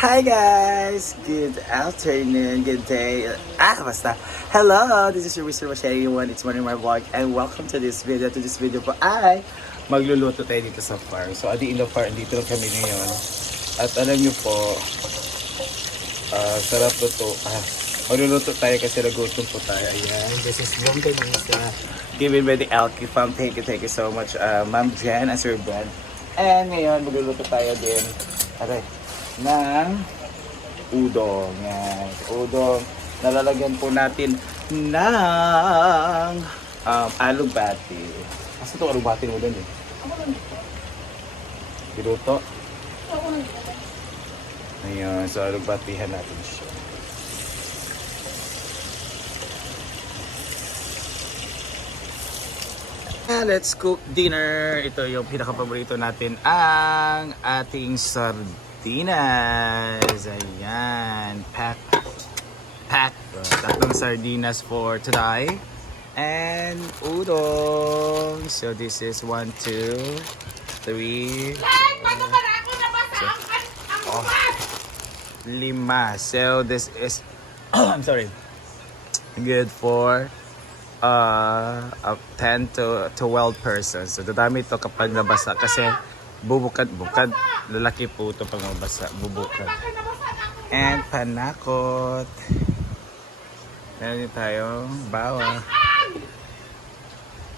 Hi guys! Good afternoon, good day. Ah, basta. Hello! This is your Mr. Machete one. It's morning my vlog and welcome to this video. To this video po ay magluluto tayo dito sa farm. So, Adi Ilo Farm, dito kami ngayon. At alam niyo po, ah, sarap luto. Ah, magluluto tayo kasi nagutom po tayo. Ayan, this is yung Misa. Given by the Alki Farm. Thank you, thank you so much, uh, Ma'am Jen and Sir Ben. And ngayon, magluluto tayo din. Aray, ng udong. Yan. Udong. Nalalagyan po natin ng um, alubati. Asa ito alubati mo doon eh? Piluto? Ayun. So alubatihan natin siya. Ah, Let's cook dinner. Ito yung pinaka-paborito natin, ang ating sardinas. Ayan, pack, pack. Tatlong sardinas for today. And udon. So this is one, two, three, oh, lima. So this is, I'm sorry, good for uh, uh, 10 to 12 persons. So, dadami ito kapag nabasa kasi bubukad-bukad. Lalaki po ito pag mabasa. Bubukad. And panakot. Meron tayong bawa.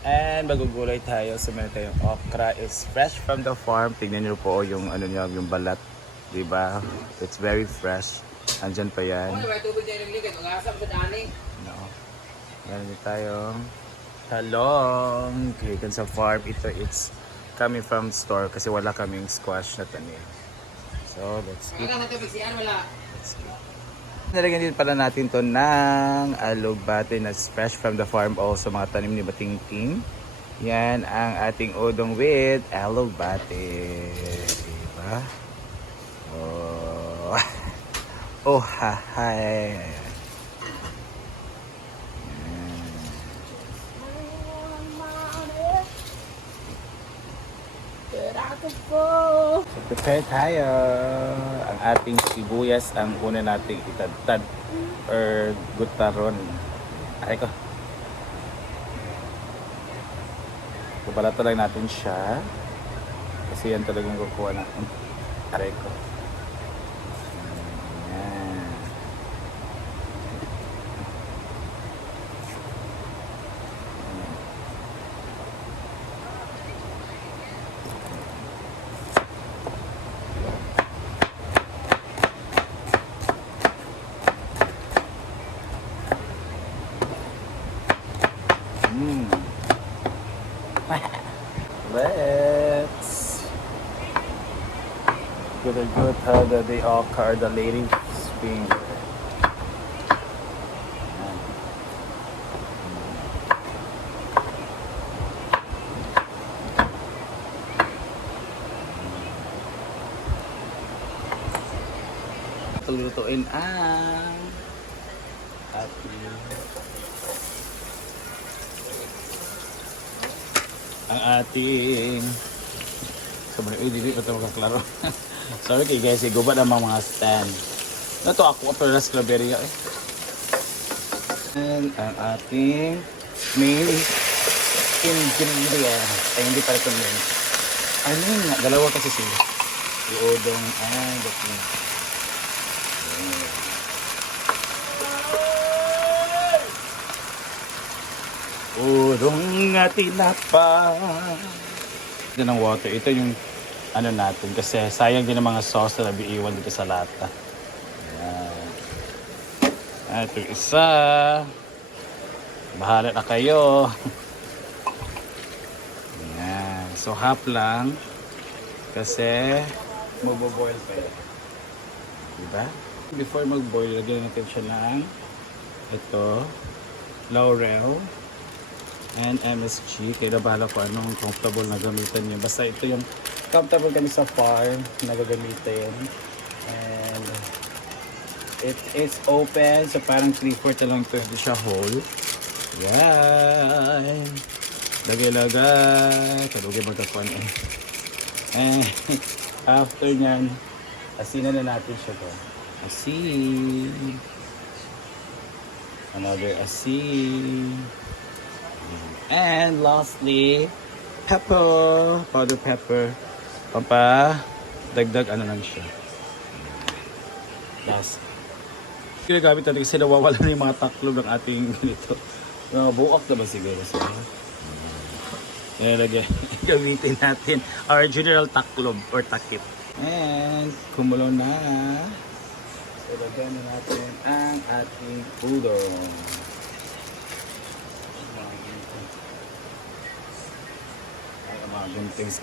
And magugulay tayo. So, meron tayong okra. It's fresh from the farm. Tignan niyo po yung ano niya, yung balat. Diba? It's very fresh. Andyan pa yan. Ano ba tubig niya nagligid? Ang asap sa dani. No. Meron din tayong talong. Klikan sa farm. Ito, it's coming from store kasi wala kaming squash na tanim. So, let's eat. Let's eat. Nalagyan din pala natin to ng alugbate na fresh from the farm also mga tanim ni Batingting. Yan ang ating udong with alugbate. Diba? Oh. Oh, ha, hi. So, prepare tayo. Ang ating sibuyas ang una nating itadtad or gutaron. Ay ko. Kubalata lang natin siya. Kasi yan talagang kukuha natin. Aray ko. Ayan. Mm. Let's good and good how that they all card the lady finger. Lutuin ang ating ang ating sabi uy dili pa sorry kay guys guba na mga stand. Na to ako pero na strawberry eh. And ang ating main ingredient. Ay hindi pala ito main. Ano yun nga dalawa kasi sila. Iodong ah me Urong nga tinapa. Ito ng water. Ito yung ano natin. Kasi sayang din ang mga sauce na nabiiwan dito sa lata. Ayan. Ito yung isa. Bahala na kayo. Ayan. So half lang. Kasi magbo-boil pa yan. Diba? Before mag-boil, lagyan natin siya ng ito, laurel, and MSG. Kaya bahala ko anong comfortable na gamitan niyo. Basta ito yung comfortable kami sa farm na gagamitin. And it is open. So parang 3-4 na lang pwede siya whole. Yan. Lagay-lagay. Kalugay magkakuan eh. And after nyan, Asinan na natin siya to. Asin. Another asin. And lastly, pepper. Powder pepper. Pampa, dagdag ano lang siya. Last. Ginagamit natin kasi nawawala na yung mga taklob ng ating ganito. Mga buok na ba siguro sila? Nilagay, gamitin natin our general taklob or takip. And kumulo na. So lagyan na natin ang ating udon. Ay, mga gunting sa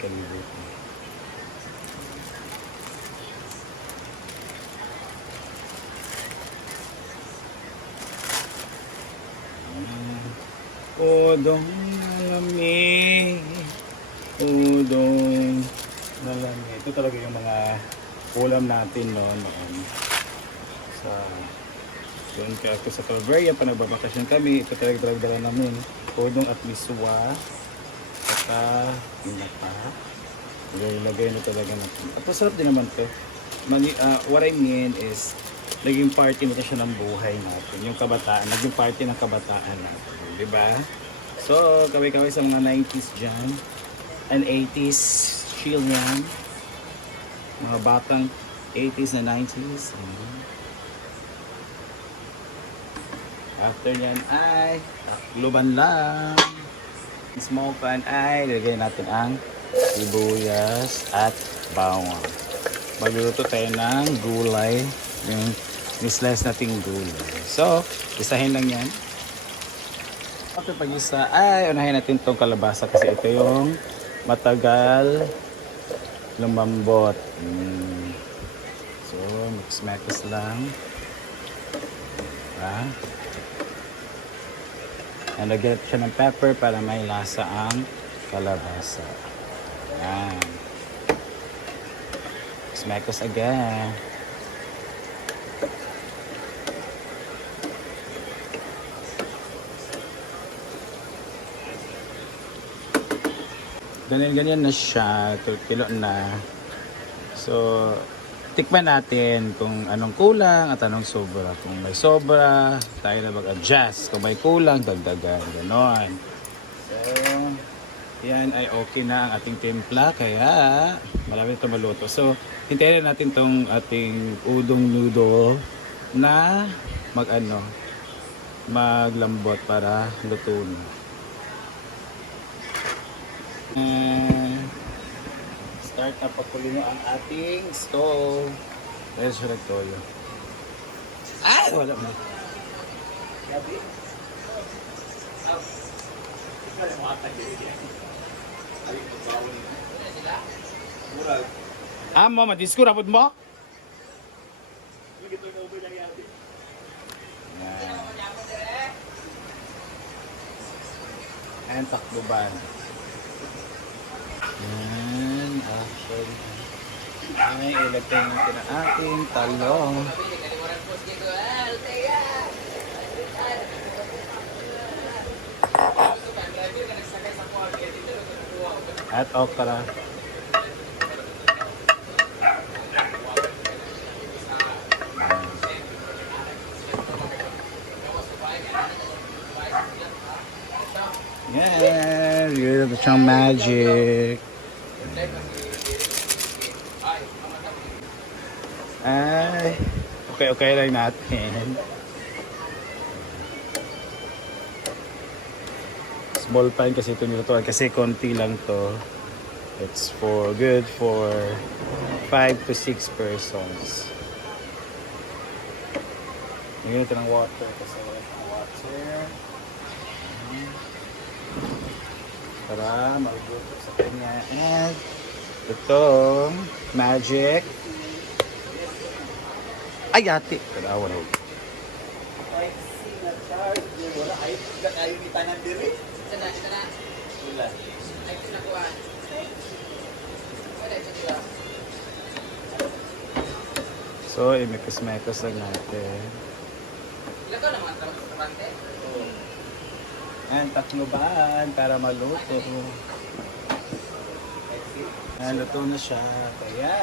Udong malamig. Udong malamig. Ito talaga yung mga ulam natin noon. Sa doon ka ako sa Calvaria pa nagbabakasyon kami. Ito talaga dala namin. Udong at miswa. Saka pinaka. Ilagay na talaga natin. At masarap din naman to. Mali, ah, what I mean is naging party na siya ng buhay natin. Yung kabataan, naging party ng kabataan natin. Di ba? So, kaway-kaway sa mga 90s dyan. And 80s, chill yan. Mga batang 80s na 90s. Ayan. After yan ay takluban lang. Small pan ay lagay natin ang sibuyas at bawang. Magluluto tayo ng gulay. Yung nislice nating gulay. So, isahin lang yan. After pag-isa ay unahin natin itong kalabasa kasi ito yung matagal lumambot. Mm. So, mix-mix lang. Ah. Nalagyan siya ng pepper para may lasa ang kalabasa. Yan. Mix-mix again. Ganyan-ganyan na siya. Kilo na. So, tikman natin kung anong kulang at anong sobra. Kung may sobra, tayo na mag-adjust. Kung may kulang, dagdagan. Ganon. Yan ay okay na ang ating timpla. Kaya, marami ito maluto. So, hintayin na natin tong ating udong noodle na mag-ano, maglambot para luto na. And start na pagkulino ang ating stove. Dahil siya nagtoyo. Ay! Wala mo. Gabi? Ah, mo, madisco rapod mo? Yan. And takbuban. Yan, after ay ilagay natin ang ating talong. At okra. Yan, yun ang siyang magic. Ay, okay, okay lang natin. Small pan kasi ito nilutuan kasi konti lang to. It's for good for 5 to 6 persons. Ngayon ito ng water kasi wala water. Para maluto sa kanya. And itong magic ay, ate. Kadawa na. Ito na, ito na. Ay, ito na kuha. Wala, ito na. So, imikos-mekos lang natin. Ilan ko na mga transparente? Ayan, takloban para maluto. Ayan, luto na siya. Kaya,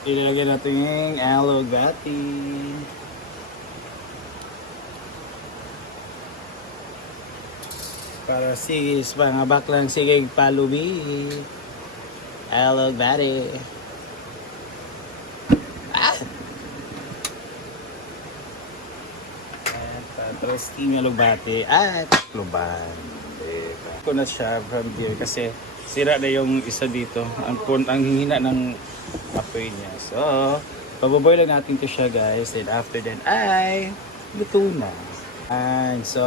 Ilalagay natin yung alog bati. Para sigis, mga baklang sige palubi. Alog bati. Ah! At tapos steam alog bati at luban. Diba? Ko na siya from here kasi sira na yung isa dito. Ang, pun- ang hina ng apoy niya. So, pababoy lang natin to siya guys. Then after that ay luto na. And so,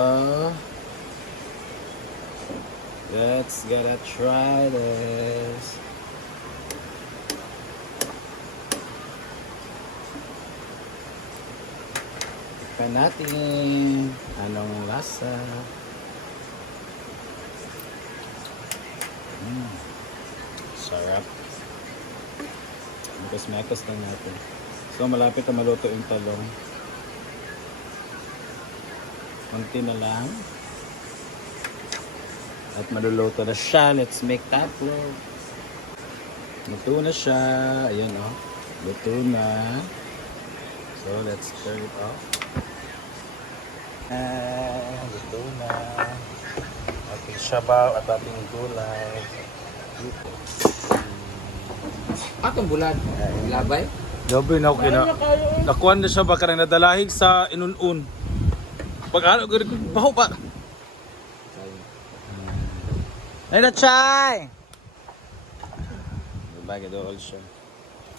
let's gotta try this. Tikman natin anong lasa. Mm. Sarap. Mekos-mekos lang natin. So malapit na maluto yung talong. Konti na lang. At maluluto na siya. Let's make that vlog. Luto na siya. Ayan o. Oh. Luto na. So let's turn it off. Ah, luto na. Ating sabaw at ating gulay. Atong bulan. Labay. Gabi na ako kina. Nakuan na siya ba karang nadalahig sa inun-un. Pag ano, baho pa. Ay na chay. Diba gadool siya.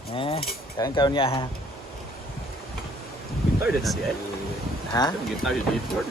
Eh, kain kaon niya ha. Gitar din na di ay. Ha? Gitar din dito.